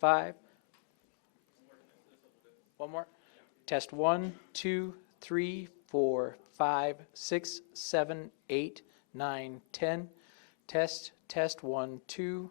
5. One more. Test 1, 2, 3, 4, 5, 6, 7, 8, 9, 10. Test 1, 2.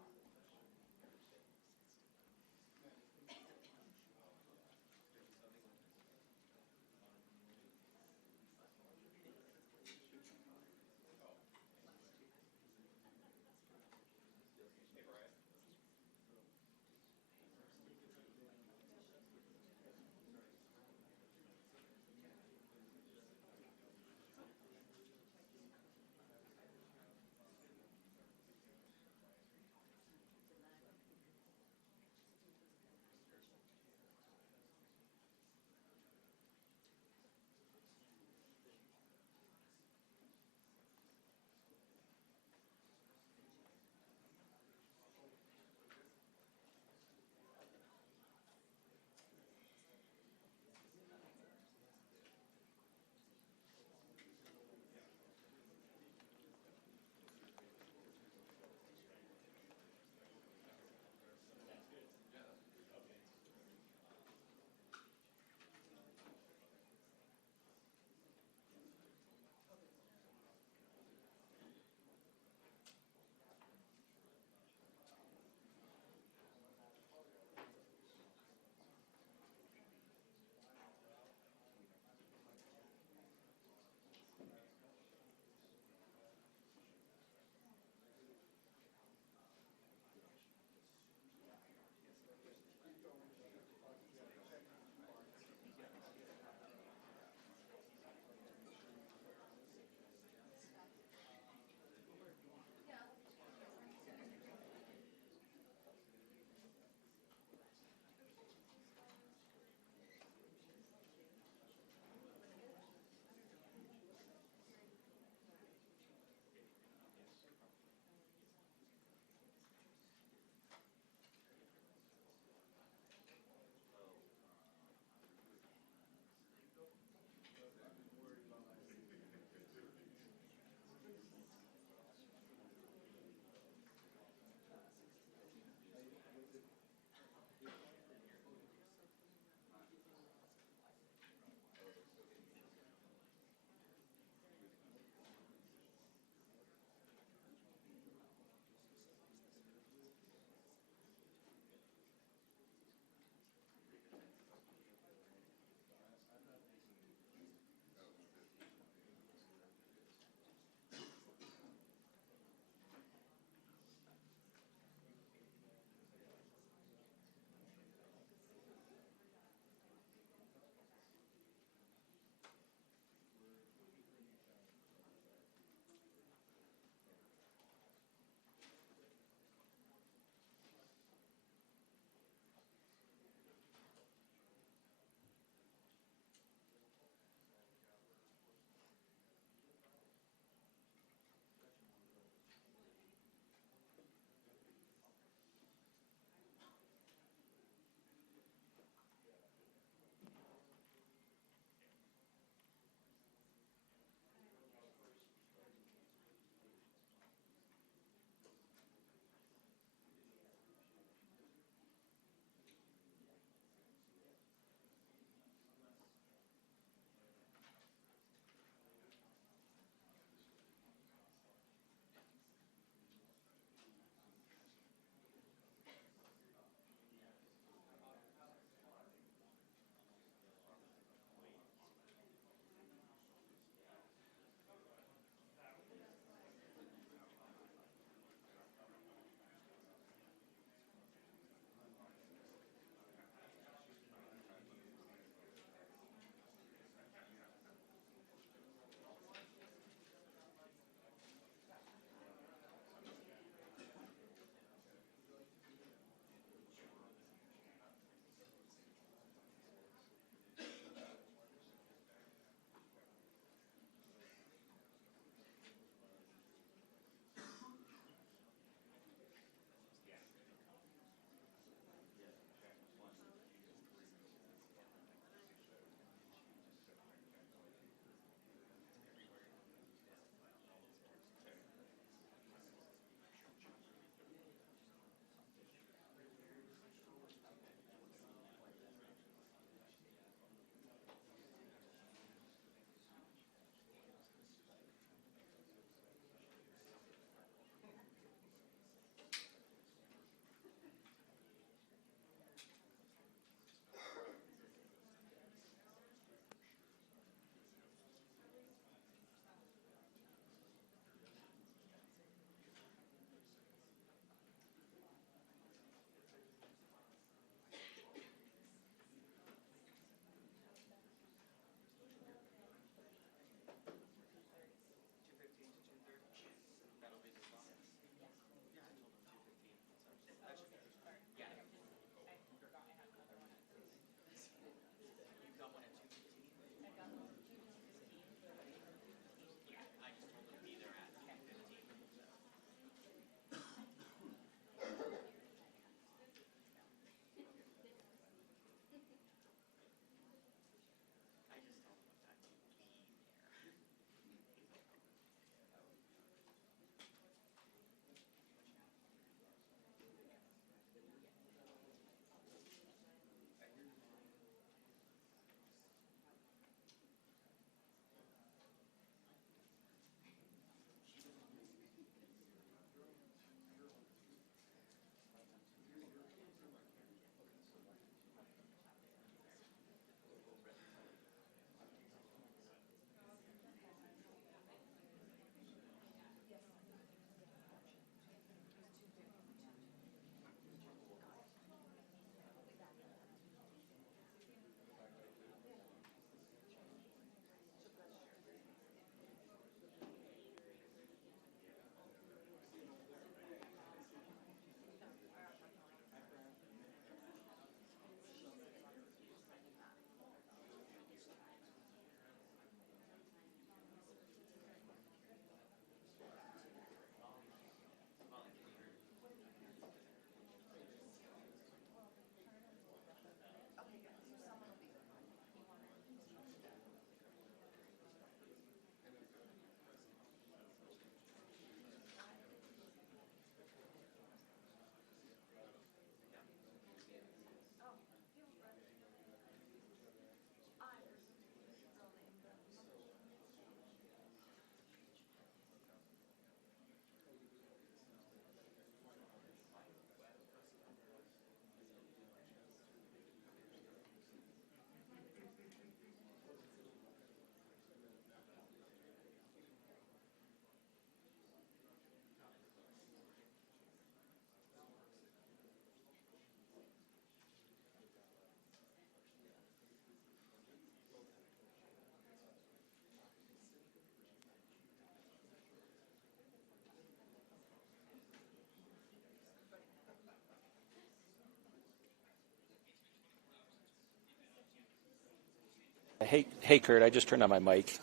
Hey, Kurt, I just turned on my mic.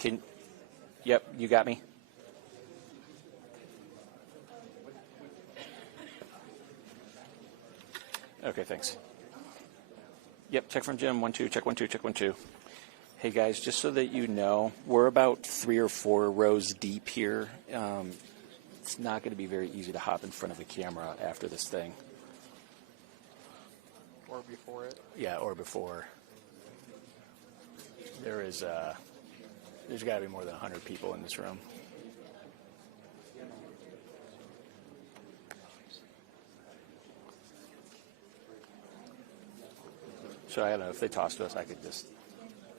Yep, you got me? Okay, thanks. Yep, check from Jim. 1, 2, check 1, 2, check 1, 2. Hey, guys, just so that you know, we're about 3 or 4 rows deep here. It's not going to be very easy to hop in front of a camera after this thing. Or before it. Yeah, or before. There's got to be more than 100 people in this room. So I don't know, if they toss to us, I could just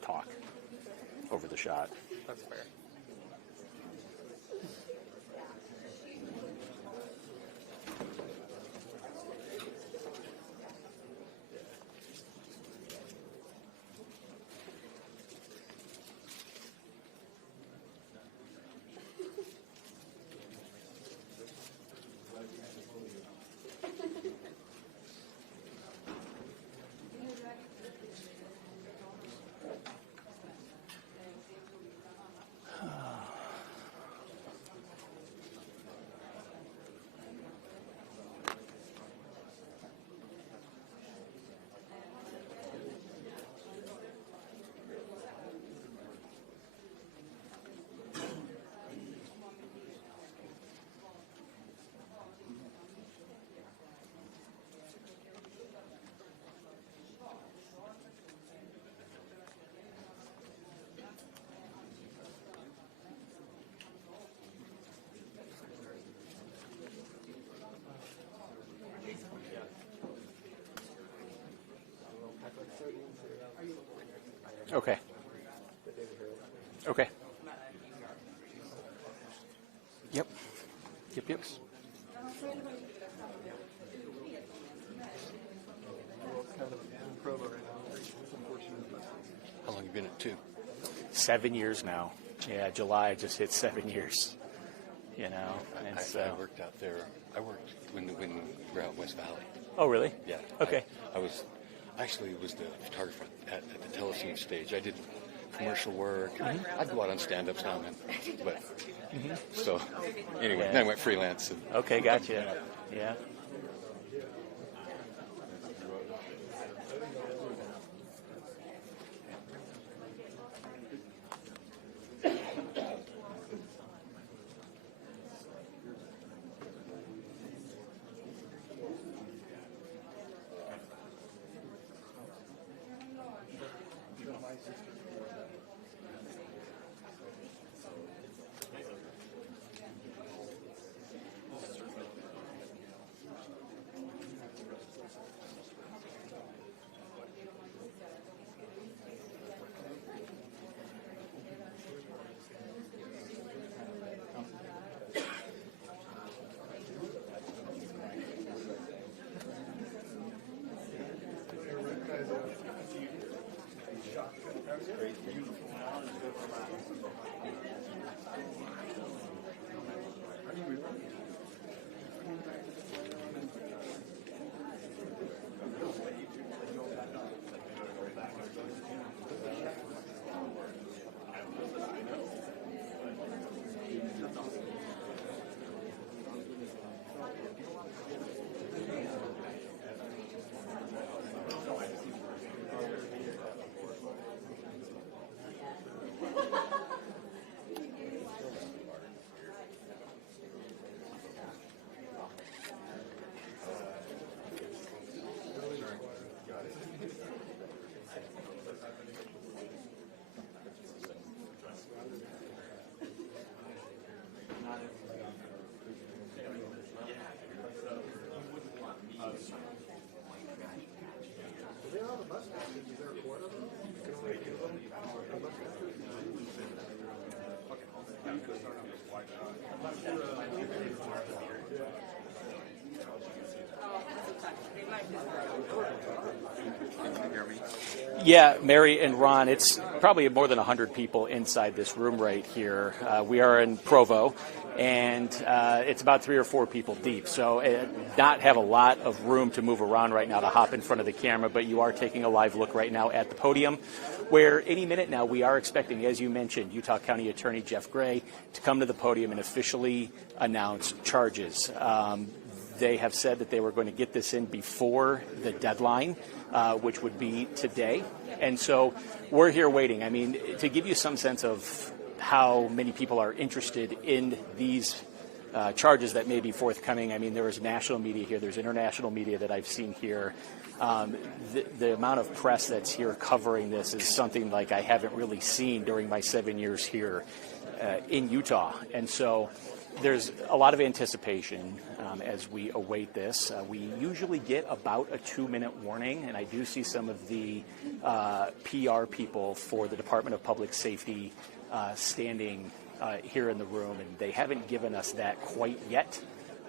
talk over the shot. That's fair. Okay. Okay. Yep. Yep. How long have you been at 2? 7 years now. Yeah, July just hit 7 years. You know, and I worked out there. I worked when we were out West Valley. Oh, really? Yeah. Okay. I was the photographer at the telescene stage. I did commercial work. Mm-hmm. I'd go out on stand-ups now and then. But so anyway, then I went freelance. Okay, gotcha. Yeah. Yeah, Mary and Ron, it's probably more than 100 people inside this room right here. We are in Provo, and it's about 3 or 4 people deep. So not have a lot of room to move around right now to hop in front of the camera, but you are taking a live look right now at the podium, where any minute now we are expecting, as you mentioned, Utah County Attorney Jeff Gray to come to the podium and officially announce charges. They have said that they were going to get this in before the deadline, which would be today. And so we're here waiting. I mean, to give you some sense of how many people are interested in these charges that may be forthcoming, I mean, there is national media here. There's international media that I've seen here. The amount of press that's here covering this is something like I haven't really seen during my 7 years here in Utah. And so there's a lot of anticipation as we await this. We usually get about a 2-minute warning, and I do see some of the PR people for the Department of Public Safety standing here in the room, and they haven't given us that quite yet.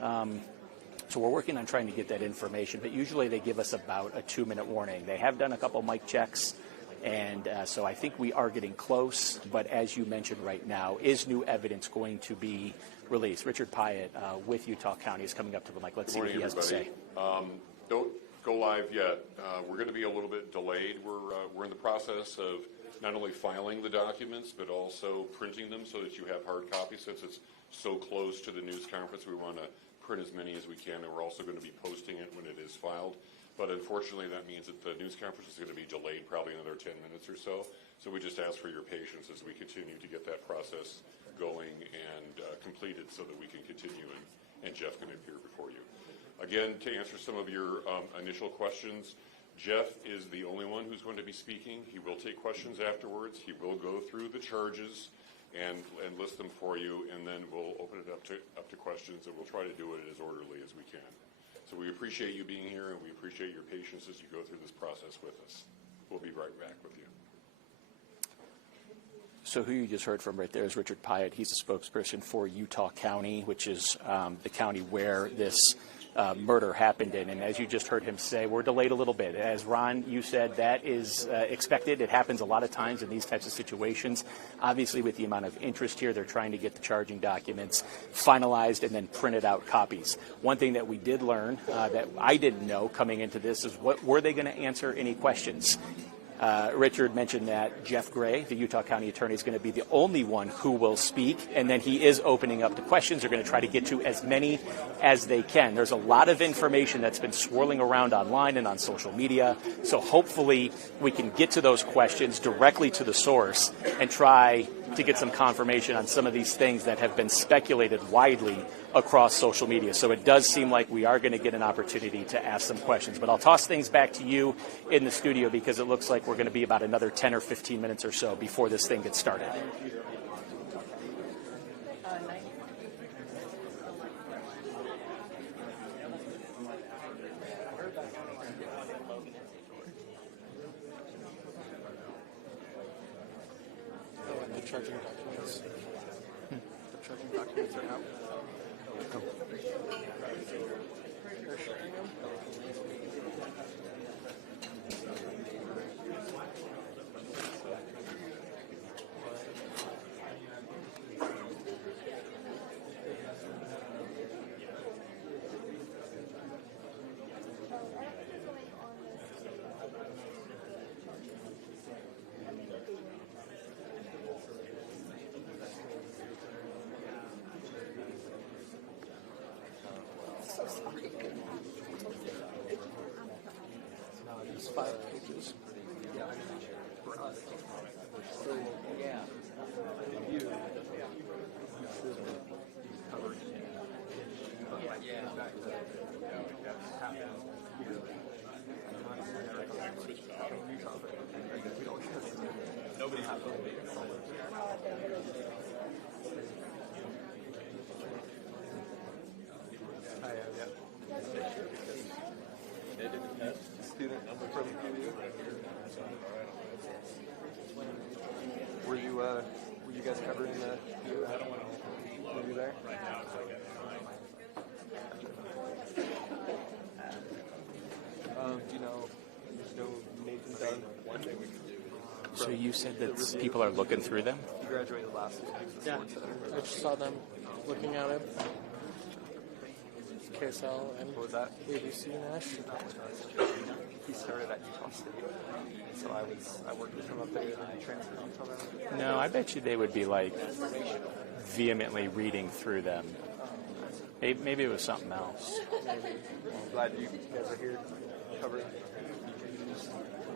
So we're working on trying to get that information, but usually they give us about a 2-minute warning. They have done a couple mic checks, and so I think we are getting close, but as you mentioned right now, is new evidence going to be released? Richard Pyatt with Utah County is coming up to the mic. Let's see what he has to say. Don't go live yet. We're going to be a little bit delayed. We're in the process of not only filing the documents, but also printing them so that you have hard copies. Since it's so close to the news conference, we want to print as many as we can, and we're also going to be posting it when it is filed. But unfortunately, that means that the news conference is going to be delayed probably another 10 minutes or so. So we just ask for your patience as we continue to get that process going and completed so that we can continue and Jeff can appear before you. Again, to answer some of your initial questions, Jeff is the only one who's going to be speaking. He will take questions afterwards. He will go through the charges and list them for you, and then we'll open it up to questions, and we'll try to do it as orderly as we can. So we appreciate you being here, and we appreciate your patience as you go through this process with us. We'll be right back with you. So who you just heard from right there is Richard Pyatt. He's a spokesperson for Utah County, which is the county where this murder happened in. And as you just heard him say, we're delayed a little bit. As Ron, you said, that is expected. It happens a lot of times in these types of situations. Obviously, with the amount of interest here, they're trying to get the charging documents finalized and then printed out copies. One thing that we did learn that I didn't know coming into this is were they going to answer any questions? Richard mentioned that Jeff Gray, the Utah County Attorney, is going to be the only one who will speak, and then he is opening up the questions. They're going to try to get to as many as they can. There's a lot of information that's been swirling around online and on social media, so hopefully we can get to those questions directly to the source and try to get some confirmation on some of these things that have been speculated widely across social media. So it does seem like we are going to get an opportunity to ask some questions. But I'll toss things back to you in the studio because it looks like we're going to be about another 10 or 15 minutes or so before this thing gets started. The charging documents. The charging documents are out. They're shipping them. It's 5 pages. Yeah. For us. Yeah. You. Covered. Yeah. Nobody has student number from you. Were you guys covering the were you there? Do you know Nathan Dunn? One thing we could do. So you said that people are looking through them? He graduated last week. Yeah, I just saw them looking at him. KSL and what was that? ABC Nash. He started at Utah State, so I worked with him up there and he transferred to Utah. No, I bet you they would be like vehemently reading through them. Maybe it was something else. Maybe. Well, I'm glad you guys are here covering. Just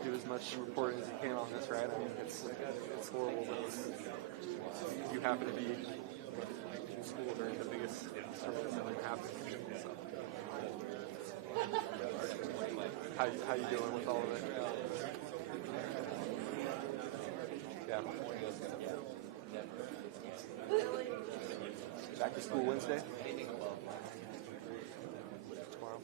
do as much reporting as you can on this, right? I mean, it's horrible that you happen to be in school during the biggest service that ever happened. So. How you doing with all of it? Yeah. Back to school Wednesday? Tomorrow?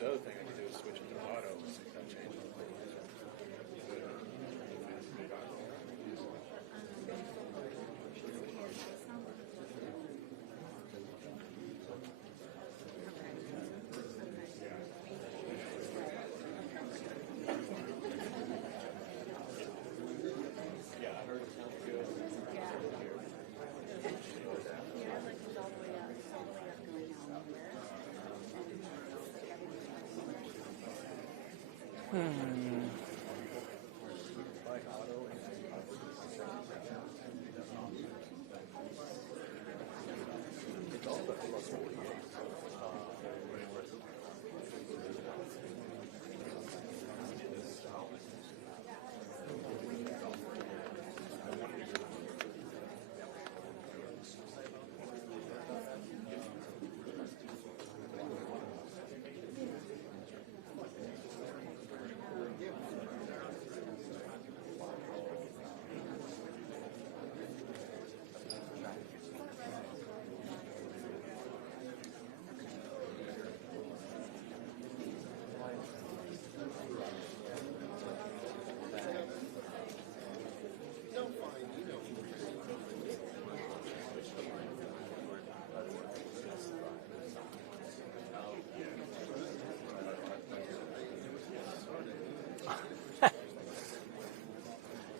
The other thing I could do is switch it to auto and see if that changes.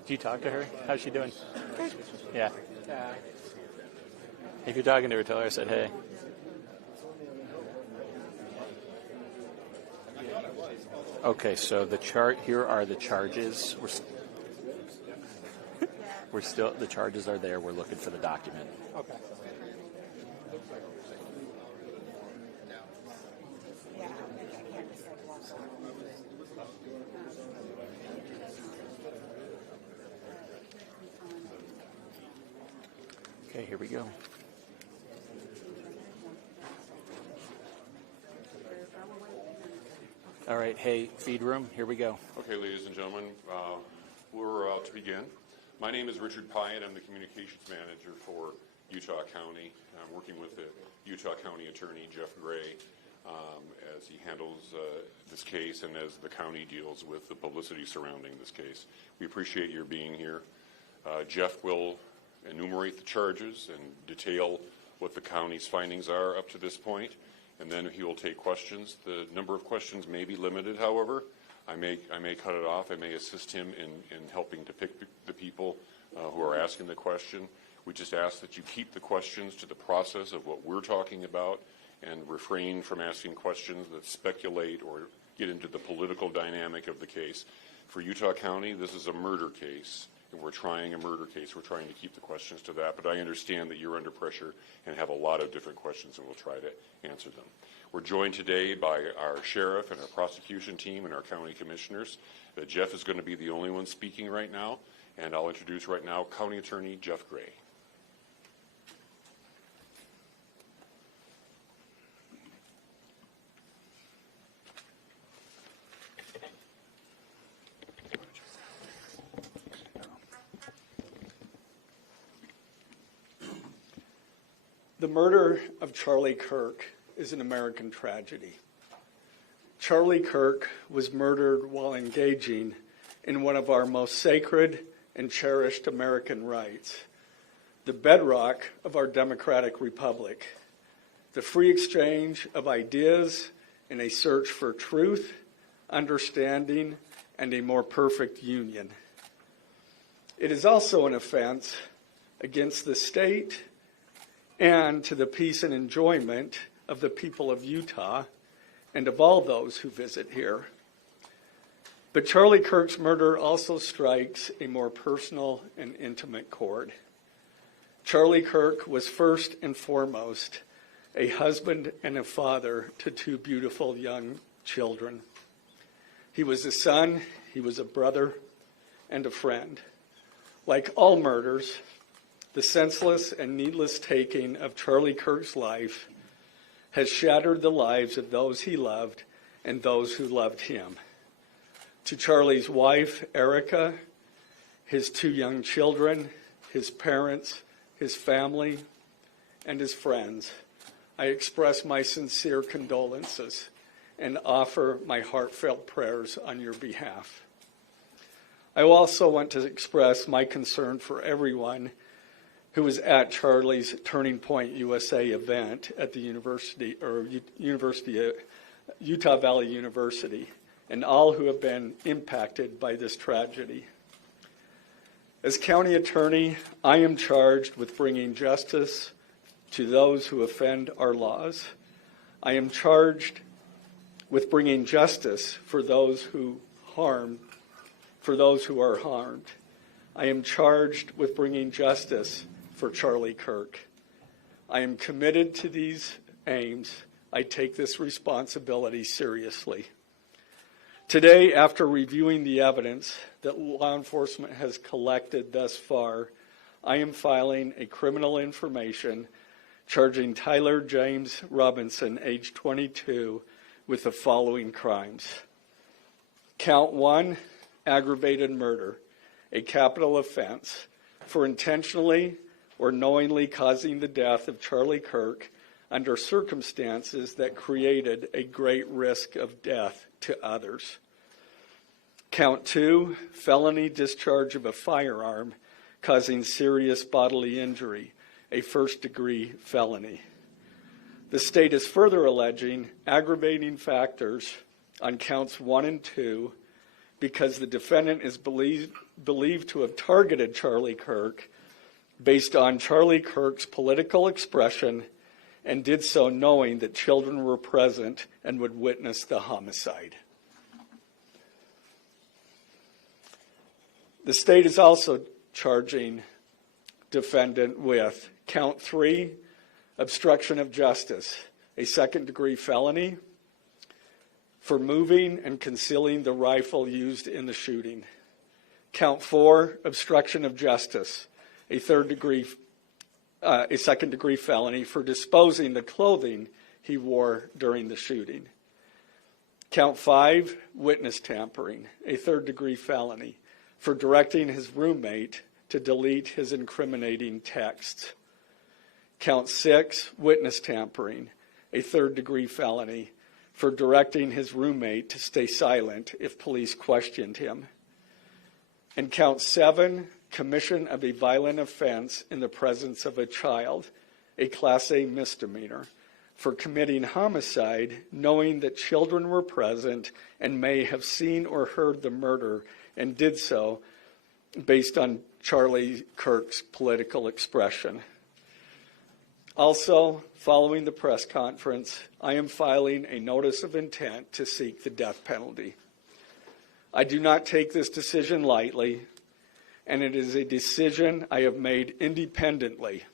Did you talk to her? How's she doing? Yeah. Yeah. If you're talking to her, tell her I said hey. Okay, so the chart here are the charges. We're still the charges are there. We're looking for the document. Okay. Okay, here we go. All right, hey, feed room, here we go. Okay, ladies and gentlemen, we're to begin. My name is Richard Pyatt. I'm the communications manager for Utah County. I'm working with the Utah County Attorney, Jeff Gray, as he handles this case and as the county deals with the publicity surrounding this case. We appreciate your being here. Jeff will enumerate the charges and detail what the county's findings are up to this point, and then he will take questions. The number of questions may be limited, however. I may cut it off. I may assist him in helping to pick the people who are asking the question. We just ask that you keep the questions to the process of what we're talking about and refrain from asking questions that speculate or get into the political dynamic of the case. For Utah County, this is a murder case, and we're trying a murder case. We're trying to keep the questions to that, but I understand that you're under pressure and have a lot of different questions, and we'll try to answer them. We're joined today by our sheriff and our prosecution team and our county commissioners. Jeff is going to be the only one speaking right now, and I'll introduce right now County Attorney Jeff Gray. The murder of Charlie Kirk is an American tragedy. Charlie Kirk was murdered while engaging in one of our most sacred and cherished American rights, the bedrock of our democratic republic, the free exchange of ideas in a search for truth, understanding, and a more perfect union. It is also an offense against the state and to the peace and enjoyment of the people of Utah and of all those who visit here. But Charlie Kirk's murder also strikes a more personal and intimate chord. Charlie Kirk was first and foremost a husband and a father to two beautiful young children. He was a son, he was a brother, and a friend. Like all murders, the senseless and needless taking of Charlie Kirk's life has shattered the lives of those he loved and those who loved him. To Charlie's wife, Erica, his two young children, his parents, his family, and his friends, I express my sincere condolences and offer my heartfelt prayers on your behalf. I also want to express my concern for everyone who was at Charlie's Turning Point USA event at the Utah Valley University, and all who have been impacted by this tragedy. As county attorney, I am charged with bringing justice to those who offend our laws. I am charged with bringing justice for those who are harmed. I am charged with bringing justice for Charlie Kirk. I am committed to these aims. I take this responsibility seriously. Today, after reviewing the evidence that law enforcement has collected thus far, I am filing a criminal information charging Tyler James Robinson, age 22, with the following crimes. Count 1, aggravated murder, a capital offense, for intentionally or knowingly causing the death of Charlie Kirk under circumstances that created a great risk of death to others. Count 2, felony discharge of a firearm causing serious bodily injury, a first-degree felony. The state is further alleging aggravating factors on counts 1 and 2 because the defendant is believed to have targeted Charlie Kirk based on Charlie Kirk's political expression and did so knowing that children were present and would witness the homicide. The state is also charging defendant with count 3, obstruction of justice, a second-degree felony for moving and concealing the rifle used in the shooting. Count 4, obstruction of justice, a second-degree felony for disposing the clothing he wore during the shooting. Count 5, witness tampering, a third-degree felony for directing his roommate to delete his incriminating texts. Count 6, witness tampering, a third-degree felony for directing his roommate to stay silent if police questioned him. And count 7, commission of a violent offense in the presence of a child, a Class A misdemeanor, for committing homicide knowing that children were present and may have seen or heard the murder and did so based on Charlie Kirk's political expression. Also, following the press conference, I am filing a notice of intent to seek the death penalty. I do not take this decision lightly, and it is a decision I have made independently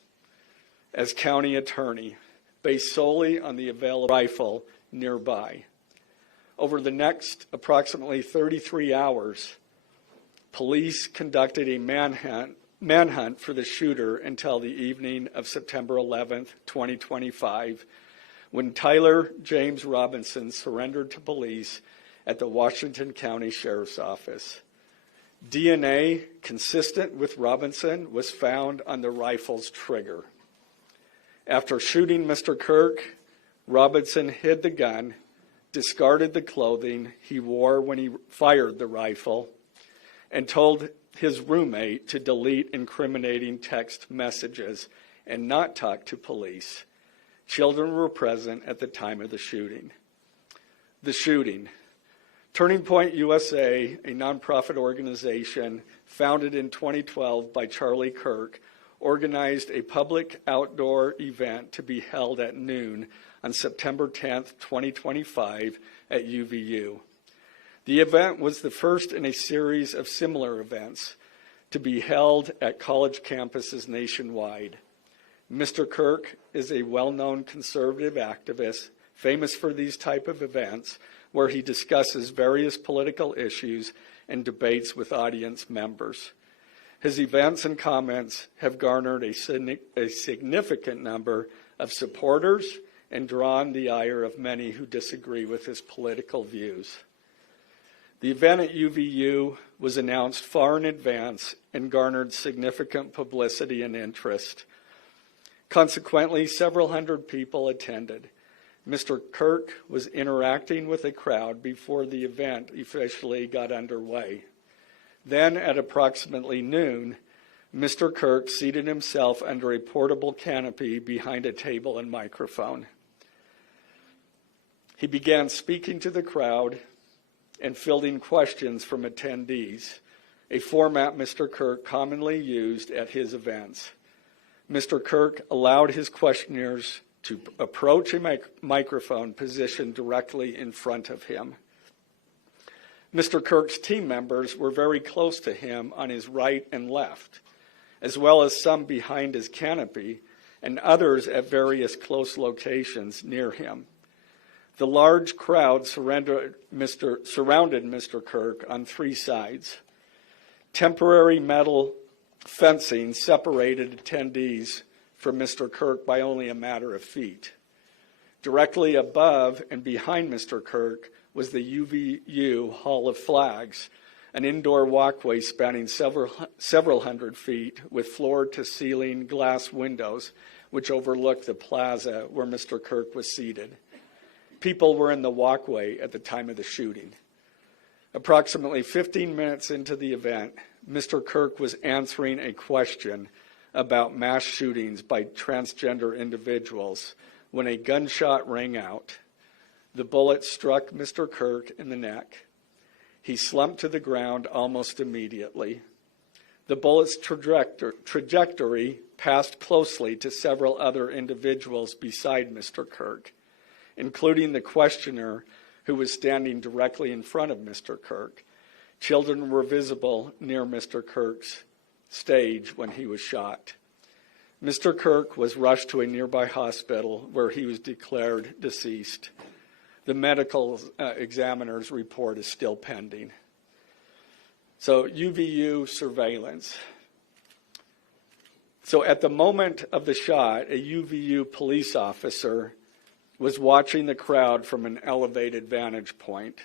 as county attorney, based solely on the available rifle nearby. Over the next approximately 33 hours, police conducted a manhunt for the shooter until the evening of September 11th, 2025, when Tyler James Robinson surrendered to police at the Washington County Sheriff's Office. DNA consistent with Robinson was found on the rifle's trigger. After shooting Mr. Kirk, Robinson hid the gun, discarded the clothing he wore when he fired the rifle, and told his roommate to delete incriminating text messages and not talk to police. Children were present at the time of the shooting. The shooting. Turning Point USA, a nonprofit organization founded in 2012 by Charlie Kirk, organized a public outdoor event to be held at noon on September 10th, 2025 at UVU. The event was the first in a series of similar events to be held at college campuses nationwide. Mr. Kirk is a well-known conservative activist famous for these type of events where he discusses various political issues and debates with audience members. His events and comments have garnered a significant number of supporters and drawn the ire of many who disagree with his political views. The event at UVU was announced far in advance and garnered significant publicity and interest. Consequently, several hundred people attended. Mr. Kirk was interacting with a crowd before the event officially got underway. Then, at approximately noon, Mr. Kirk seated himself under a portable canopy behind a table and microphone. He began speaking to the crowd and fielding questions from attendees, a format Mr. Kirk commonly used at his events. Mr. Kirk allowed his questioners to approach a microphone positioned directly in front of him. Mr. Kirk's team members were very close to him on his right and left, as well as some behind his canopy and others at various close locations near him. The large crowd surrounded Mr. Kirk on three sides. Temporary metal fencing separated attendees from Mr. Kirk by only a matter of feet. Directly above and behind Mr. Kirk was the UVU Hall of Flags, an indoor walkway spanning several hundred feet with floor-to-ceiling glass windows which overlooked the plaza where Mr. Kirk was seated. People were in the walkway at the time of the shooting. Approximately 15 minutes into the event, Mr. Kirk was answering a question about mass shootings by transgender individuals when a gunshot rang out. The bullet struck Mr. Kirk in the neck. He slumped to the ground almost immediately. The bullet's trajectory passed closely to several other individuals beside Mr. Kirk, including the questioner who was standing directly in front of Mr. Kirk. Children were visible near Mr. Kirk's stage when he was shot. Mr. Kirk was rushed to a nearby hospital where he was declared deceased. The medical examiner's report is still pending. So UVU surveillance. So at the moment of the shot, a UVU police officer was watching the crowd from an elevated vantage point.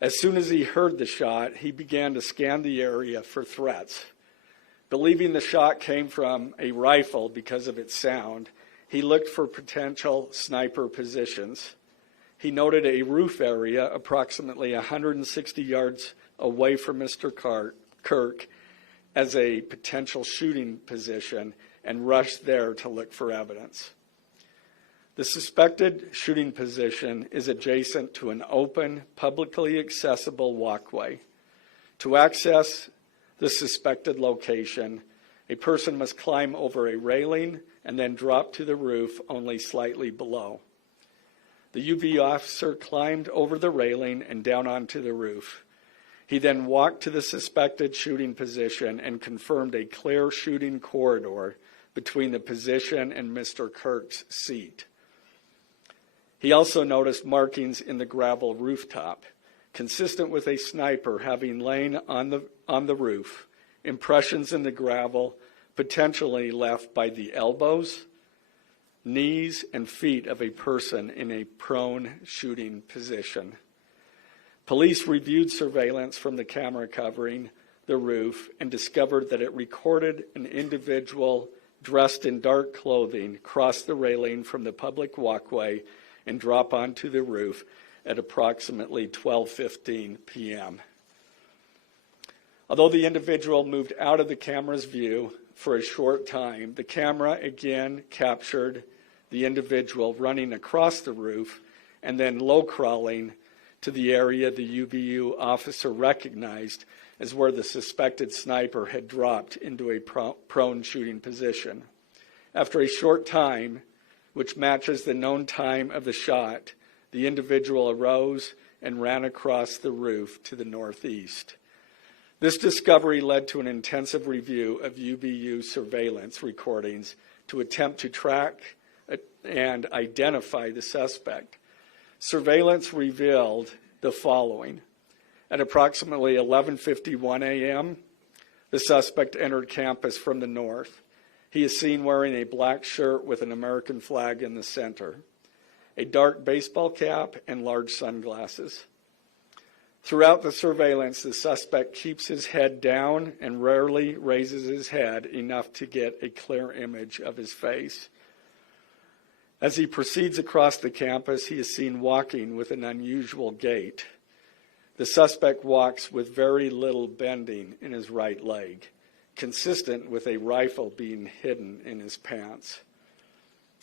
As soon as he heard the shot, he began to scan the area for threats. Believing the shot came from a rifle because of its sound, he looked for potential sniper positions. He noted a roof area approximately 160 yards away from Mr. Kirk as a potential shooting position and rushed there to look for evidence. The suspected shooting position is adjacent to an open, publicly accessible walkway. To access the suspected location, a person must climb over a railing and then drop to the roof only slightly below. The UV officer climbed over the railing and down onto the roof. He then walked to the suspected shooting position and confirmed a clear shooting corridor between the position and Mr. Kirk's seat. He also noticed markings in the gravel rooftop, consistent with a sniper having lain on the roof, impressions in the gravel potentially left by the elbows, knees, and feet of a person in a prone shooting position. Police reviewed surveillance from the camera covering the roof and discovered that it recorded an individual dressed in dark clothing, cross the railing from the public walkway and drop onto the roof at approximately 12:15 p.m. Although the individual moved out of the camera's view for a short time, the camera again captured the individual running across the roof and then low crawling to the area the UVU officer recognized as where the suspected sniper had dropped into a prone shooting position. After a short time, which matches the known time of the shot, the individual arose and ran across the roof to the northeast. This discovery led to an intensive review of UVU surveillance recordings to attempt to track and identify the suspect. Surveillance revealed the following. At approximately 11:51 a.m., the suspect entered campus from the north. He is seen wearing a black shirt with an American flag in the center, a dark baseball cap, and large sunglasses. Throughout the surveillance, the suspect keeps his head down and rarely raises his head enough to get a clear image of his face. As he proceeds across the campus, he is seen walking with an unusual gait. The suspect walks with very little bending in his right leg, consistent with a rifle being hidden in his pants.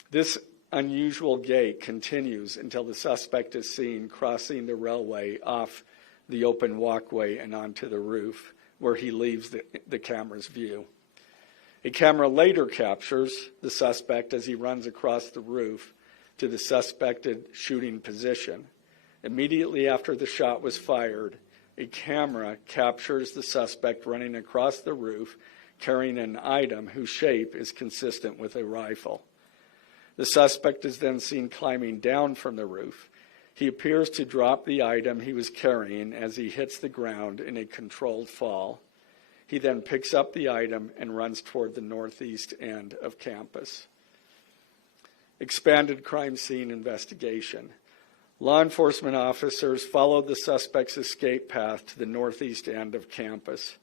This unusual gait continues until the suspect is seen crossing the railway off the open walkway and onto the roof, where he leaves the camera's view. A camera later captures the suspect as he runs across the roof to the suspected shooting position. Immediately after the shot was fired, a camera captures the suspect running across the roof carrying an item whose shape is consistent with a rifle. The suspect is then seen climbing down from the roof. He appears to drop the item he was carrying as he hits the ground in a controlled fall. He then picks up the item and runs toward the northeast end of campus. Expanded crime scene investigation. Law enforcement officers followed the suspect's escape path to the northeast end of campus,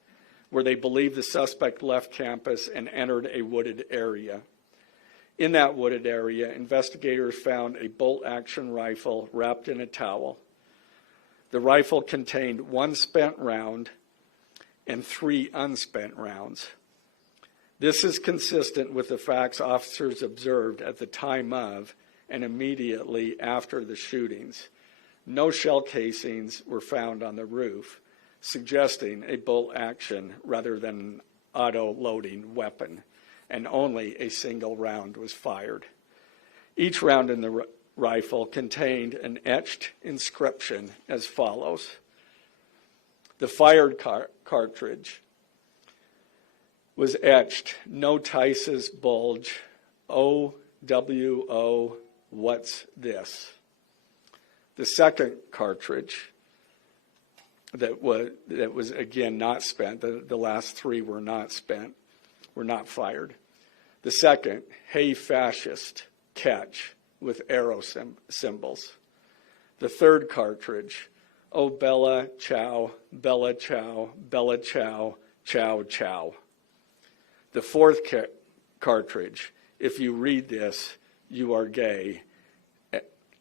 where they believe the suspect left campus and entered a wooded area. In that wooded area, investigators found a bolt-action rifle wrapped in a towel. The rifle contained one spent round and 3 unspent rounds. This is consistent with the facts officers observed at the time of and immediately after the shootings. No shell casings were found on the roof, suggesting a bolt action rather than an auto-loading weapon, and only a single round was fired. Each round in the rifle contained an etched inscription as follows. The fired cartridge was etched, "No Tice's bulge, OWO, what's this?" The second cartridge that was again not spent, the last 3 were not spent, were not fired. The second, "Hey fascist, catch," with arrow symbols. The third cartridge, "Oh Bella Chow, Bella Chow, Bella Chow, Chow Chow." The fourth cartridge, "If you read this, you are gay,"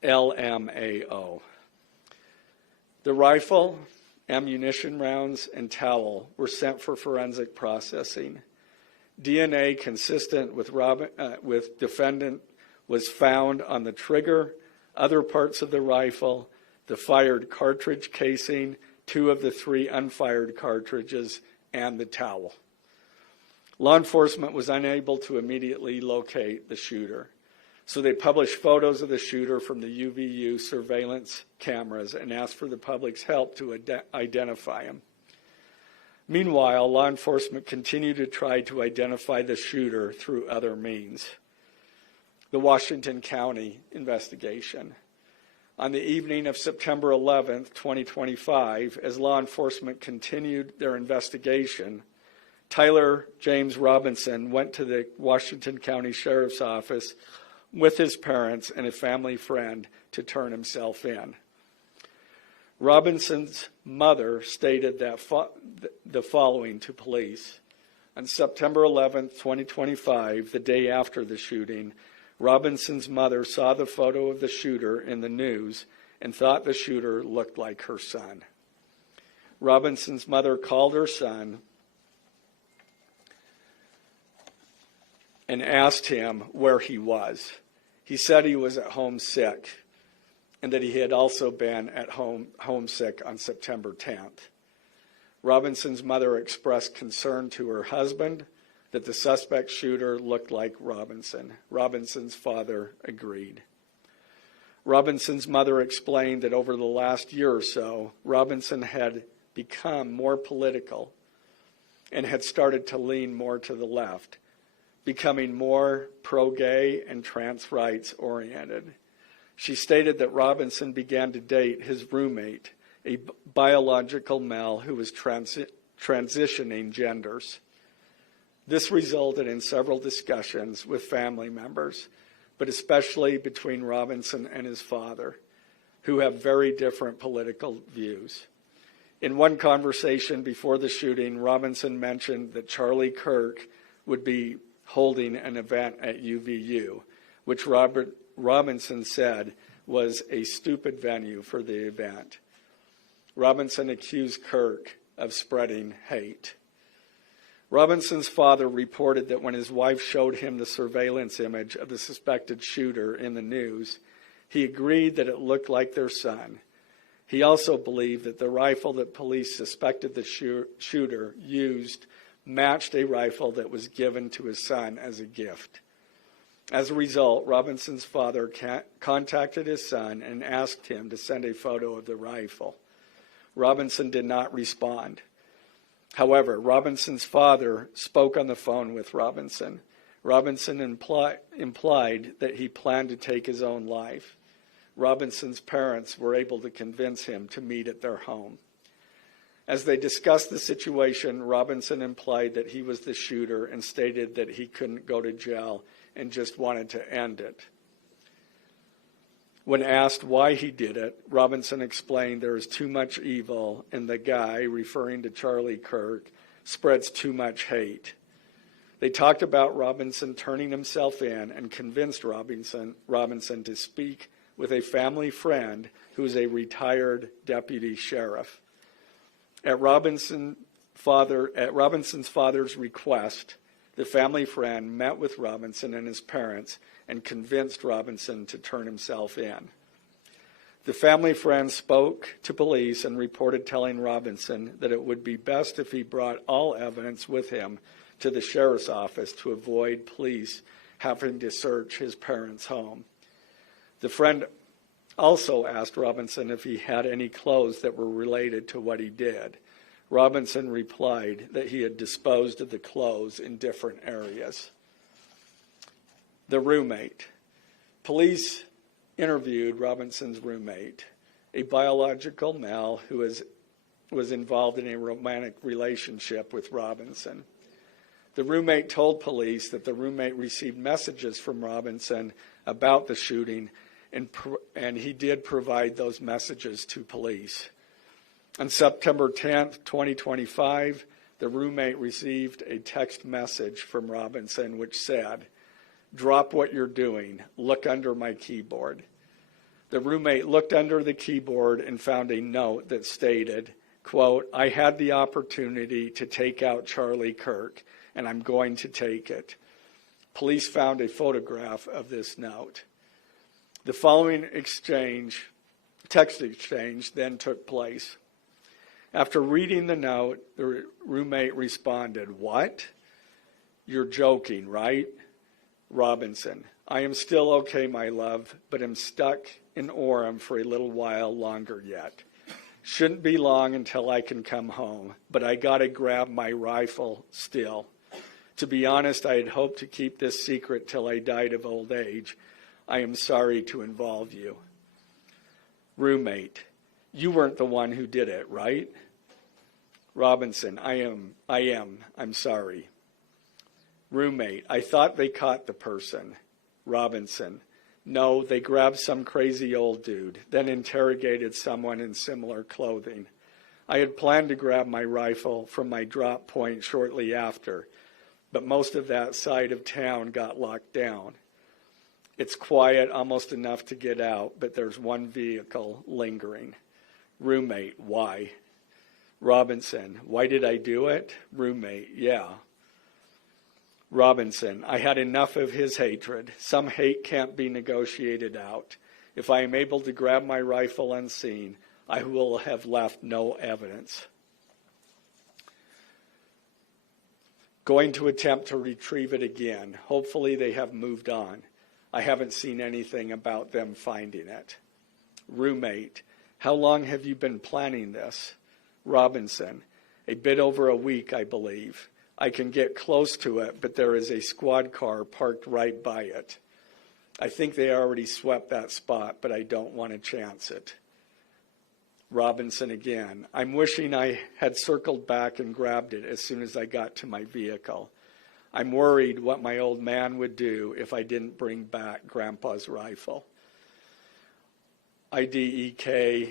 LMAO. The rifle, ammunition rounds, and towel were sent for forensic processing. DNA consistent with defendant was found on the trigger, other parts of the rifle, the fired cartridge casing, 2 of the 3 unfired cartridges, and the towel. Law enforcement was unable to immediately locate the shooter, so they published photos of the shooter from the UVU surveillance cameras and asked for the public's help to identify him. Meanwhile, law enforcement continued to try to identify the shooter through other means. The Washington County investigation. On the evening of September 11th, 2025, as law enforcement continued their investigation, Tyler James Robinson went to the Washington County Sheriff's Office with his parents and a family friend to turn himself in. Robinson's mother stated that the following to police. On September 11th, 2025, the day after the shooting, Robinson's mother saw the photo of the shooter in the news and thought the shooter looked like her son. Robinson's mother called her son and asked him where he was. He said he was at home sick and that he had also been at home sick on September 10th. Robinson's mother expressed concern to her husband that the suspect shooter looked like Robinson. Robinson's father agreed. Robinson's mother explained that over the last year or so, Robinson had become more political and had started to lean more to the left, becoming more pro-gay and trans rights oriented. She stated that Robinson began to date his roommate, a biological male who was transitioning genders. This resulted in several discussions with family members, but especially between Robinson and his father, who have very different political views. In one conversation before the shooting, Robinson mentioned that Charlie Kirk would be holding an event at UVU, which Robinson said was a stupid venue for the event. Robinson accused Kirk of spreading hate. Robinson's father reported that when his wife showed him the surveillance image of the suspected shooter in the news, he agreed that it looked like their son. He also believed that the rifle that police suspected the shooter used matched a rifle that was given to his son as a gift. As a result, Robinson's father contacted his son and asked him to send a photo of the rifle. Robinson did not respond. However, Robinson's father spoke on the phone with Robinson. Robinson implied that he planned to take his own life. Robinson's parents were able to convince him to meet at their home. As they discussed the situation, Robinson implied that he was the shooter and stated that he couldn't go to jail and just wanted to end it. When asked why he did it, Robinson explained there is too much evil and the guy, referring to Charlie Kirk, spreads too much hate. They talked about Robinson turning himself in and convinced Robinson to speak with a family friend who is a retired deputy sheriff. At Robinson's father's request, the family friend met with Robinson and his parents and convinced Robinson to turn himself in. The family friend spoke to police and reported telling Robinson that it would be best if he brought all evidence with him to the sheriff's office to avoid police having to search his parents' home. The friend also asked Robinson if he had any clothes that were related to what he did. Robinson replied that he had disposed of the clothes in different areas. The roommate. Police interviewed Robinson's roommate, a biological male who was involved in a romantic relationship with Robinson. The roommate told police that the roommate received messages from Robinson about the shooting, and he did provide those messages to police. On September 10th, 2025, the roommate received a text message from Robinson which said, "Drop what you're doing. Look under my keyboard." The roommate looked under the keyboard and found a note that stated, quote, "I had the opportunity to take out Charlie Kirk, and I'm going to take it." Police found a photograph of this note. The following text exchange, then took place. After reading the note, the roommate responded, "What? You're joking, right?" Robinson, "I am still okay, my love, but am stuck in Orem for a little while longer yet. Shouldn't be long until I can come home, but I gotta grab my rifle still. To be honest, I had hoped to keep this secret till I died of old age. I am sorry to involve you." Roommate, "You weren't the one who did it, right?" Robinson, I am. I'm sorry." Roommate, "I thought they caught the person." Robinson, "No, they grabbed some crazy old dude, then interrogated someone in similar clothing. I had planned to grab my rifle from my drop point shortly after, but most of that side of town got locked down. It's quiet, almost enough to get out, but there's one vehicle lingering. Roommate, why? Robinson, why did I do it? Roommate, yeah. Robinson, I had enough of his hatred. Some hate can't be negotiated out. If I am able to grab my rifle unseen, I will have left no evidence. Going to attempt to retrieve it again. Hopefully they have moved on. I haven't seen anything about them finding it. Roommate, how long have you been planning this? Robinson, a bit over a week, I believe. I can get close to it, but there is a squad car parked right by it. I think they already swept that spot, but I don't want to chance it. Robinson again, I'm wishing I had circled back and grabbed it as soon as I got to my vehicle. I'm worried what my old man would do if I didn't bring back Grandpa's rifle. IDEK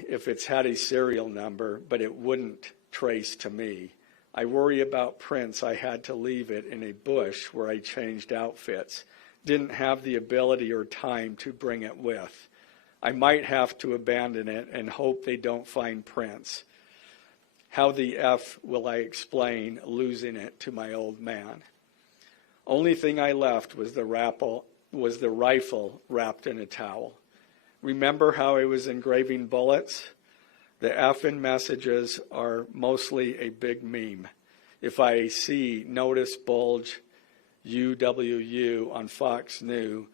if it's had a serial number, but it wouldn't trace to me. I worry about prints. I had to leave it in a bush where I changed outfits. Didn't have the ability or time to bring it with. I might have to abandon it and hope they don't find prints. How the F will I explain losing it to my old man? Only thing I left was the rifle wrapped in a towel. Remember how I was engraving bullets? The F in messages are mostly a big meme. If I see notice bulge UWU on Fox News,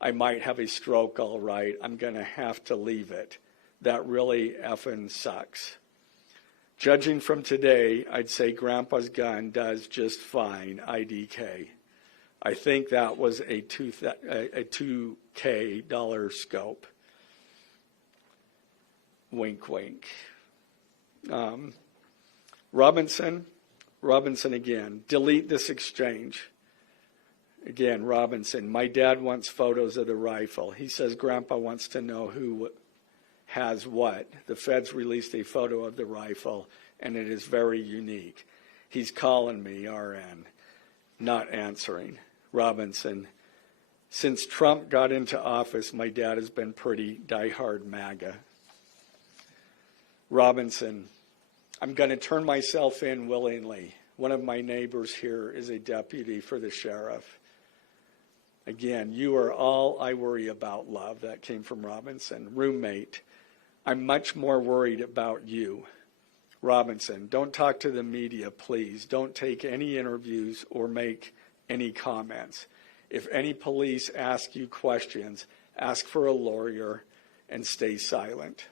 I might have a stroke all right. I'm going to have to leave it. That really effing sucks. Judging from today, I'd say Grandpa's gun does just fine, IDK. I think that was a $2K scope. Wink, wink. Robinson again, delete this exchange. Again, Robinson, my dad wants photos of the rifle. He says Grandpa wants to know who has what. The feds released a photo of the rifle, and it is very unique. He's calling me, RN, not answering. Robinson, since Trump got into office, my dad has been pretty diehard MAGA. Robinson, I'm going to turn myself in willingly. One of my neighbors here is a deputy for the sheriff. Again, you are all I worry about, love. That came from Robinson. Roommate, I'm much more worried about you. Robinson, don't talk to the media, please. Don't take any interviews or make any comments. If any police ask you questions, ask for a lawyer and stay silent.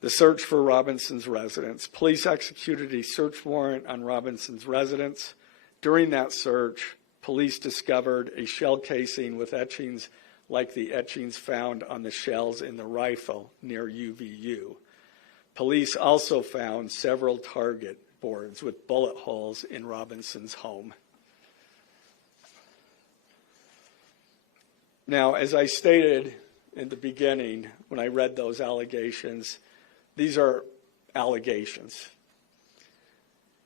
The search for Robinson's residence. Police executed a search warrant on Robinson's residence. During that search, police discovered a shell casing with etchings like the etchings found on the shells in the rifle near UVU. Police also found several target boards with bullet holes in Robinson's home. Now, as I stated in the beginning when I read those allegations, these are allegations.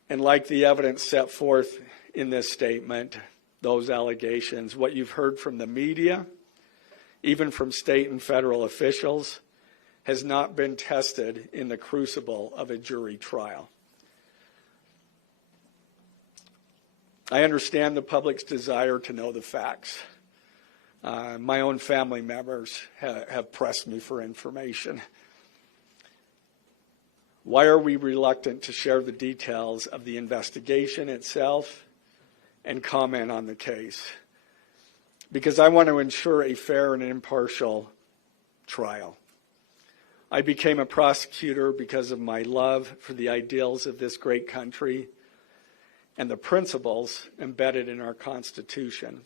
And like the evidence set forth in this statement, those allegations, what you've heard from the media, even from state and federal officials, has not been tested in the crucible of a jury trial. I understand the public's desire to know the facts. My own family members have pressed me for information. Why are we reluctant to share the details of the investigation itself and comment on the case? Because I want to ensure a fair and impartial trial. I became a prosecutor because of my love for the ideals of this great country and the principles embedded in our Constitution.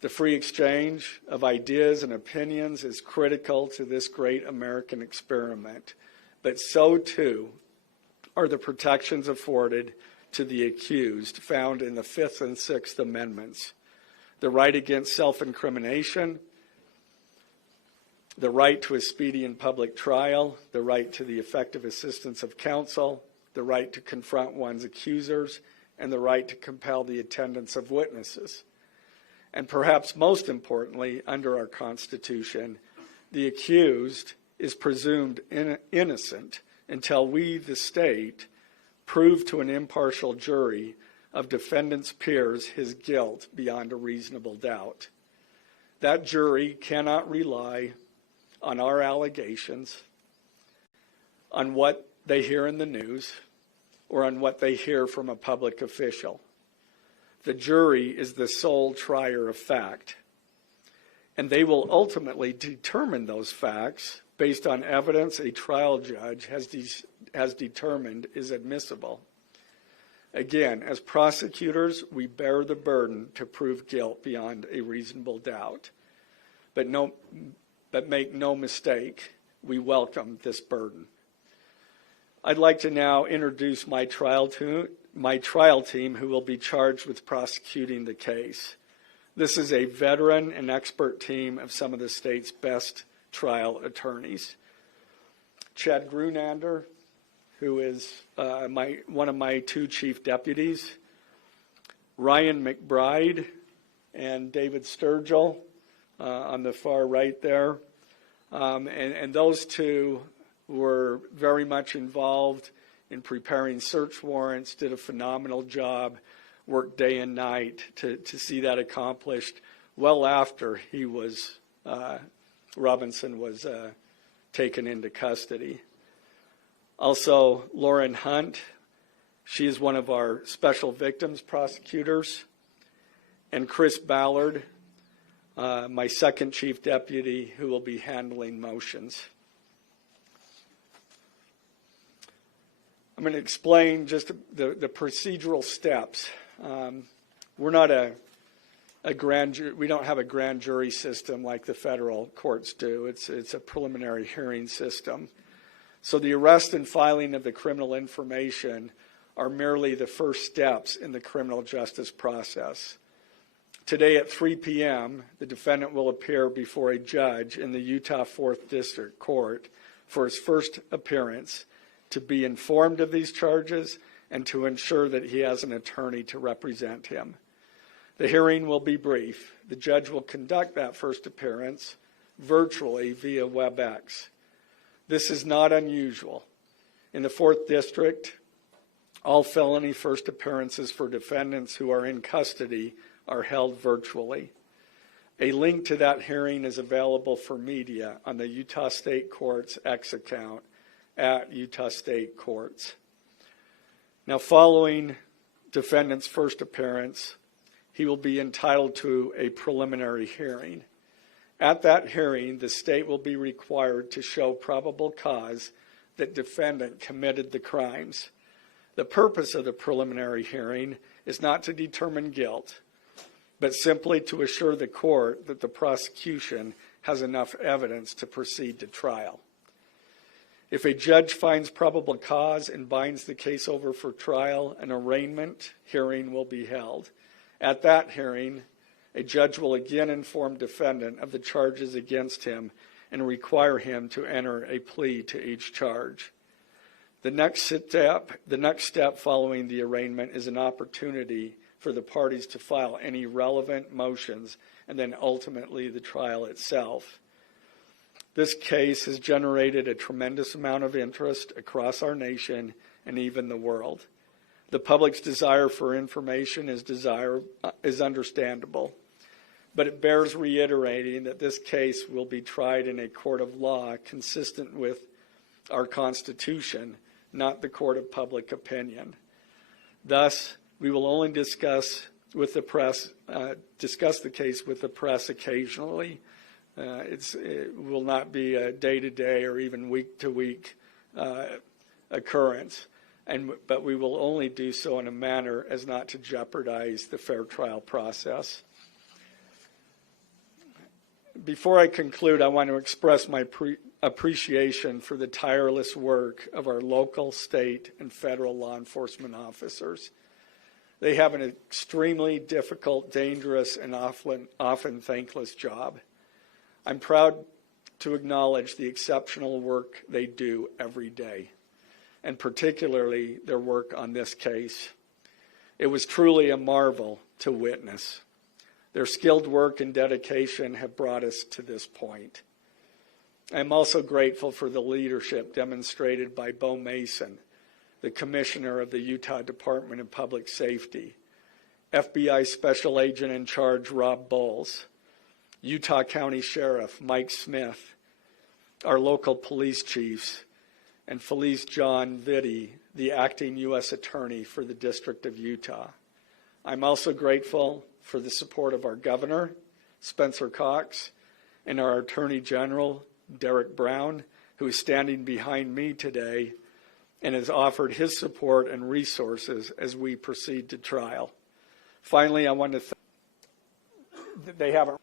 The free exchange of ideas and opinions is critical to this great American experiment, but so too are the protections afforded to the accused found in the Fifth and Sixth Amendments. The right against self-incrimination, the right to a speedy and public trial, the right to the effective assistance of counsel, the right to confront one's accusers, and the right to compel the attendance of witnesses. And perhaps most importantly, under our Constitution, the accused is presumed innocent until we, the state, prove to an impartial jury of defendant's peers his guilt beyond a reasonable doubt. That jury cannot rely on our allegations, on what they hear in the news, or on what they hear from a public official. The jury is the sole trier of fact, and they will ultimately determine those facts based on evidence a trial judge has determined is admissible. Again, as prosecutors, we bear the burden to prove guilt beyond a reasonable doubt. But make no mistake, we welcome this burden. I'd like to now introduce my trial team who will be charged with prosecuting the case. This is a veteran and expert team of some of the state's best trial attorneys. Chad Grunander, who is one of my two chief deputies, Ryan McBride and David Sturgill on the far right there. And those two were very much involved in preparing search warrants, did a phenomenal job, worked day and night to see that accomplished well after Robinson was taken into custody. Also, Lauren Hunt, she is one of our special victims prosecutors, and Chris Ballard, my second chief deputy, who will be handling motions. I'm going to explain just the procedural steps. We're not a grand jury. We don't have a grand jury system like the federal courts do. It's a preliminary hearing system. So the arrest and filing of the criminal information are merely the first steps in the criminal justice process. Today at 3 p.m., the defendant will appear before a judge in the Utah 4th District Court for his first appearance to be informed of these charges and to ensure that he has an attorney to represent him. The hearing will be brief. The judge will conduct that first appearance virtually via WebEx. This is not unusual. In the 4th District, all felony first appearances for defendants who are in custody are held virtually. A link to that hearing is available for media on the Utah State Court's X account at Utah State Courts. Now, following defendant's first appearance, he will be entitled to a preliminary hearing. At that hearing, the state will be required to show probable cause that defendant committed the crimes. The purpose of the preliminary hearing is not to determine guilt, but simply to assure the court that the prosecution has enough evidence to proceed to trial. If a judge finds probable cause and binds the case over for trial, an arraignment hearing will be held. At that hearing, a judge will again inform defendant of the charges against him and require him to enter a plea to each charge. The next step following the arraignment is an opportunity for the parties to file any relevant motions and then ultimately the trial itself. This case has generated a tremendous amount of interest across our nation and even the world. The public's desire for information is understandable, but it bears reiterating that this case will be tried in a court of law consistent with our Constitution, not the court of public opinion. Thus, we will only discuss the case with the press occasionally. It will not be a day-to-day or even week-to-week occurrence, but we will only do so in a manner as not to jeopardize the fair trial process. Before I conclude, I want to express my appreciation for the tireless work of our local, state, and federal law enforcement officers. They have an extremely difficult, dangerous, and often thankless job. I'm proud to acknowledge the exceptional work they do every day, and particularly their work on this case. It was truly a marvel to witness. Their skilled work and dedication have brought us to this point. I'm also grateful for the leadership demonstrated by Bo Mason, the Commissioner of the Utah Department of Public Safety, FBI Special Agent in Charge Rob Bowles, Utah County Sheriff Mike Smith, our local police chiefs, and Felice John Vitti, the acting U.S. Attorney for the District of Utah. I'm also grateful for the support of our Governor, Spencer Cox, and our Attorney General, Derek Brown, who is standing behind me today and has offered his support and resources as we proceed to trial. Finally, I want to they haven't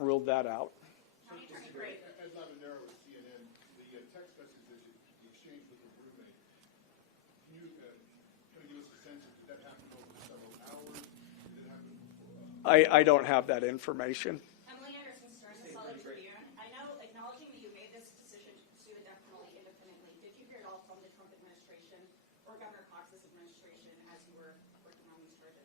ruled that out. As I'm in there with CNN, the text message that you exchanged with the roommate, can you kind of give us a sense of did that happen over several hours? Did it happen? I don't have that information. I know, acknowledging that you made this decision to pursue the death penalty independently, did you hear it all from the Trump administration or Governor Cox's administration as you were working on these charges?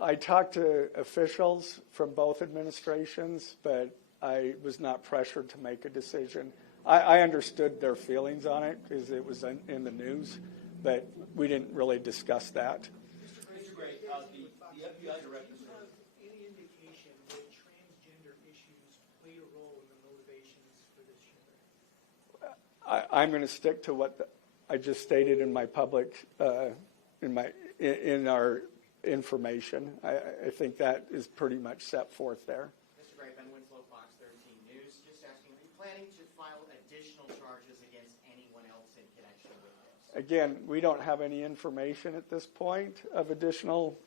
I talked to officials from both administrations, but I was not pressured to make a decision. I understood their feelings on it because it was in the news, but we didn't really discuss that. Mr. Gray, the FBI director said any indication that transgender issues played a role in the motivations for this shooting? I'm going to stick to what I just stated in my public, in our information. I think that is pretty much set forth there. Mr. Gray, Ben Winslow, Fox 13 News. Just asking, are you planning to file additional charges against anyone else in connection with this? Again, we don't have any information at this point of additional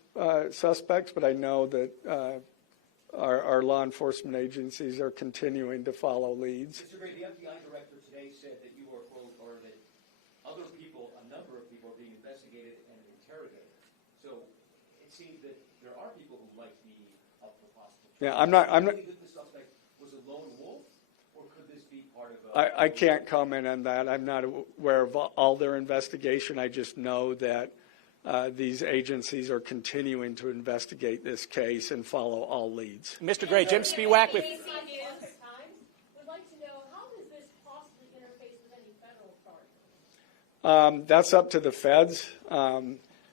suspects, but I know that our law enforcement agencies are continuing to follow leads. Mr. Gray, the FBI director today said that you are, quote, or that other people, a number of people are being investigated and interrogated. So it seems that there are people who might be up for possible. Yeah, I'm not. Do you think that the suspect was a lone wolf, or could this be part of a... I can't comment on that. I'm not aware of all their investigation. I just know that these agencies are continuing to investigate this case and follow all leads. Mr. Gray, Jim Spiewak with... Would like to know, how does this possibly interface with any federal charges? That's up to the feds.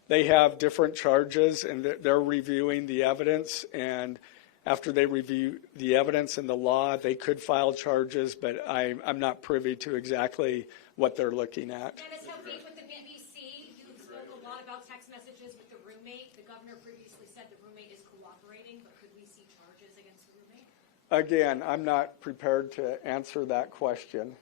They have different charges, and they're reviewing the evidence. And after they review the evidence and the law, they could file charges, but I'm not privy to exactly what they're looking at. Dennis Hope with the BBC. You spoke a lot about text messages with the roommate. The governor previously said the roommate is cooperating, but could we see charges against the roommate? Again, I'm not prepared to answer that question.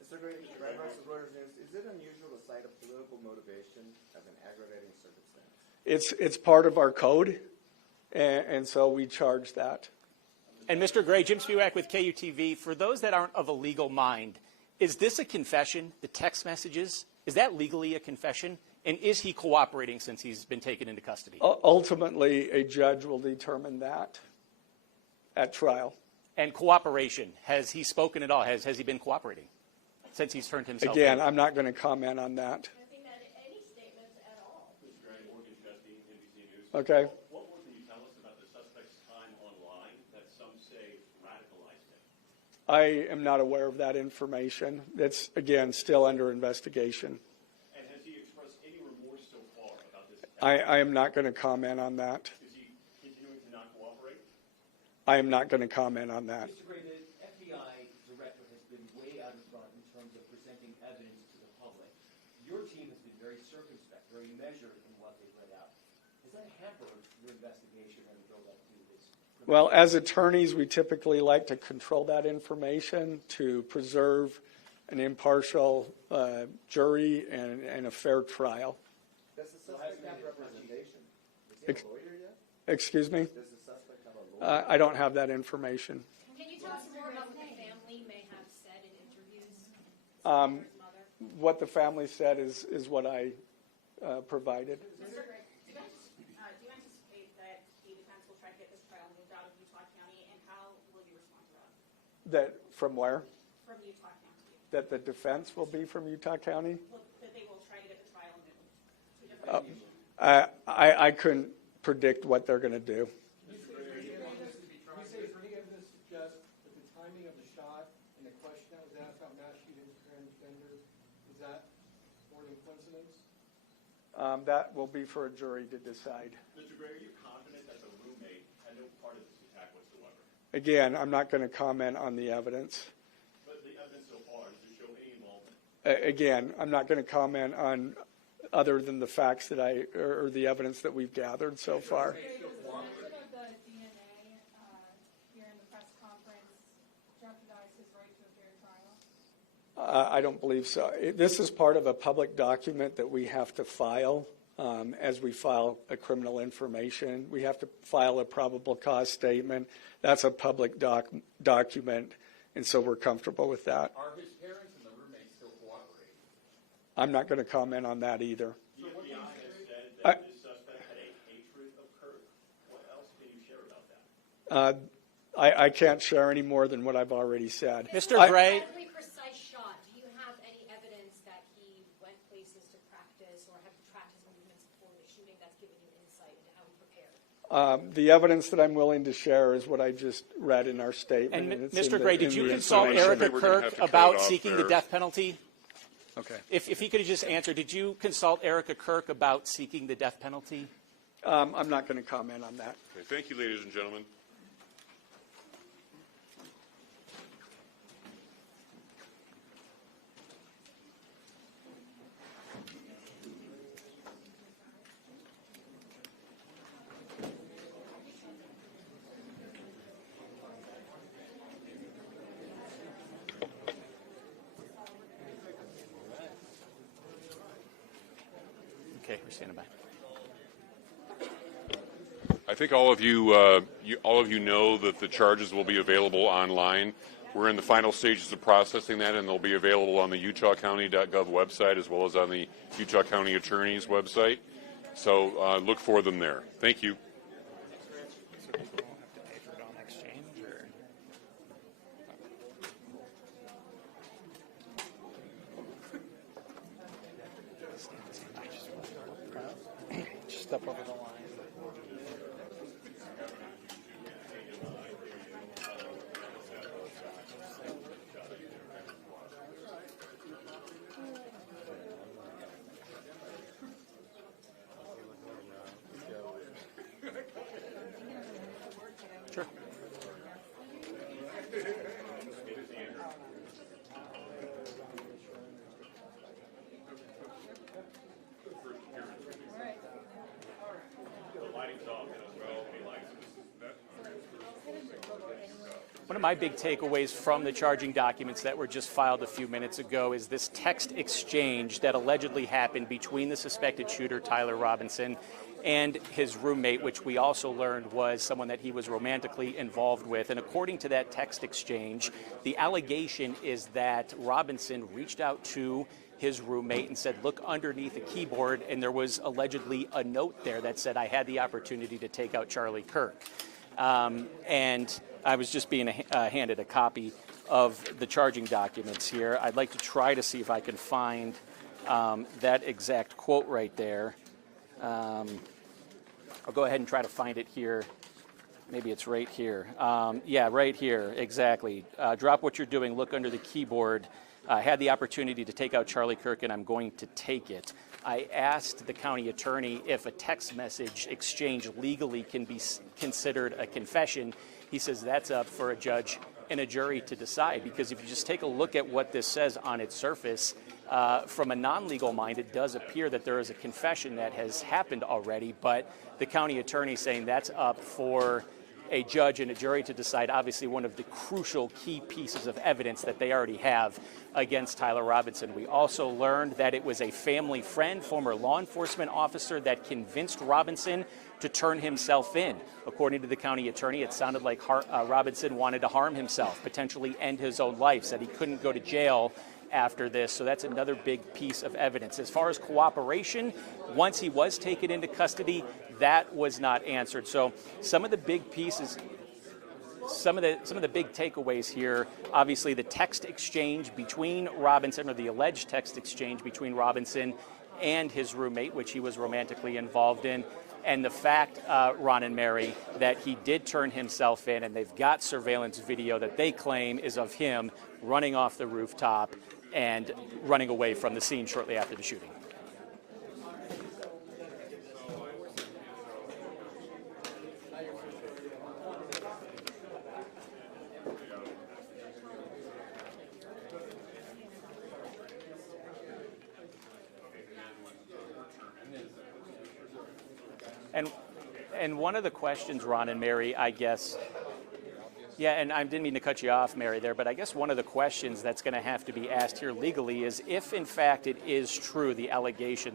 Mr. Gray, Reuters News, is it unusual to cite a political motivation as an aggravating circumstance? It's part of our code, and so we charge that. And Mr. Gray, Jim Spiewak with KUTV. For those that aren't of a legal mind, is this a confession, the text messages? Is that legally a confession? And is he cooperating since he's been taken into custody? Ultimately, a judge will determine that at trial. And cooperation, has he spoken at all? Has he been cooperating since he's turned himself Again, in? I'm not going to comment on that. Any statements at all? Mr. Gray, Morgan Chesney, NBC News. Okay. What more can you tell us about the suspect's time online that some say radicalized him? I am not aware of that information. It's, again, still under investigation. And has he expressed any remorse so far about this? I am not going to comment on that. Is he continuing to not cooperate? I am not going to comment on that. Mr. Gray, the FBI director has been way out in front in terms of presenting evidence to the public. Your team has been very circumspect, very measured in what they've let out. Has that hampered your investigation and the build-up to this? Well, as attorneys, we typically like to control that information to preserve an impartial jury and a fair trial. Does the suspect have representation? Is he a lawyer yet? Excuse me? Does the suspect have a lawyer? I don't have that information. Can you tell us more about what the family may have said in interviews? What the family said is what I provided. Mr. Gray, do you anticipate that the defense will try to get this trial moved out of Utah County, and how will you respond to that? That from where? From Utah County. That the defense will be from Utah County? That they will try to get the trial moved to a different I couldn't predict what they're going to do. You say, is there any evidence to suggest that the timing of the shot and the question that was asked about mass shooting transgender, is that more than coincidence? That will be for a jury to decide. Mr. Gray, are you confident that the roommate had no part of this attack whatsoever? Again, I'm not going to comment on the evidence. But the evidence so far, does it show any involvement? Again, I'm not going to comment on other than the facts that or the evidence that we've gathered so far. I don't believe so. This is part of a public document that we have to file as we file a criminal information. We have to file a probable cause statement. That's a public document, and so we're comfortable with that. Are his parents and the roommate still cooperating? I'm not going to comment on that either. The FBI has said that this suspect had a hatred of Kirk. What else can you share about that? I can't share any more than what I've already said. Mr. Gray. Every precise shot, do you have any evidence that he went places to practice or have tracked his movements before the shooting that's given you insight into how he prepared? The evidence that I'm willing to share is what I just read in our statement. And it's Mr. in Gray, the- did in you the consult information. Erica We're gonna have Kirk to cut about it off seeking there. the death penalty? Okay. If he could have just answered, did you consult Erica Kirk about seeking the death penalty? I'm not going to comment on that. Okay, thank you, ladies and gentlemen. Okay, we're standing by. I think all of you know that the charges will be available online. We're in the final stages of processing that, and they'll be available on the utahcounty.gov website as well as on the Utah County Attorney's website. So look for them there. Thank you. So people won't have to pay for it on exchange, or? Just step over the line. Sure. One of my big takeaways from the charging documents that were just filed a few minutes ago is this text exchange that allegedly happened between the suspected shooter, Tyler Robinson, and his roommate, which we also learned was someone that he was romantically involved with. And according to that text exchange, the allegation is that Robinson reached out to his roommate and said, look underneath the keyboard, and there was allegedly a note there that said, I had the opportunity to take out Charlie Kirk. And I was just being handed a copy of the charging documents here. I'd like to try to see if I can find that exact quote right there. I'll go ahead and try to find it here. Maybe it's right here. Yeah, right here, exactly. Drop what you're doing, look under the keyboard. I had the opportunity to take out Charlie Kirk, and I'm going to take it. I asked the county attorney if a text message exchange legally can be considered a confession. He says that's up for a judge and a jury to decide, because if you just take a look at what this says on its surface, from a non-legal mind, it does appear that there is a confession that has happened already, but the county attorney saying that's up for a judge and a jury to decide, obviously one of the crucial key pieces of evidence that they already have against Tyler Robinson. We also learned that it was a family friend, former law enforcement officer, that convinced Robinson to turn himself in. According to the county attorney, it sounded like Robinson wanted to harm himself, potentially end his own life, said he couldn't go to jail after this. So that's another big piece of evidence. As far as cooperation, once he was taken into custody, that was not answered. So some of the big pieces, some of the big takeaways here, obviously the text exchange between Robinson, or the alleged text exchange between Robinson and his roommate, which he was romantically involved in. And the fact, Ron and Mary, that he did turn himself in, and they've got surveillance video that they claim is of him running off the rooftop and running away from the scene shortly after the shooting. And one of the questions, Ron and Mary, I guess, yeah, and I didn't mean to cut you off, Mary, there, but I guess one of the questions that's going to have to be asked here legally is if, in fact, it is true, the allegation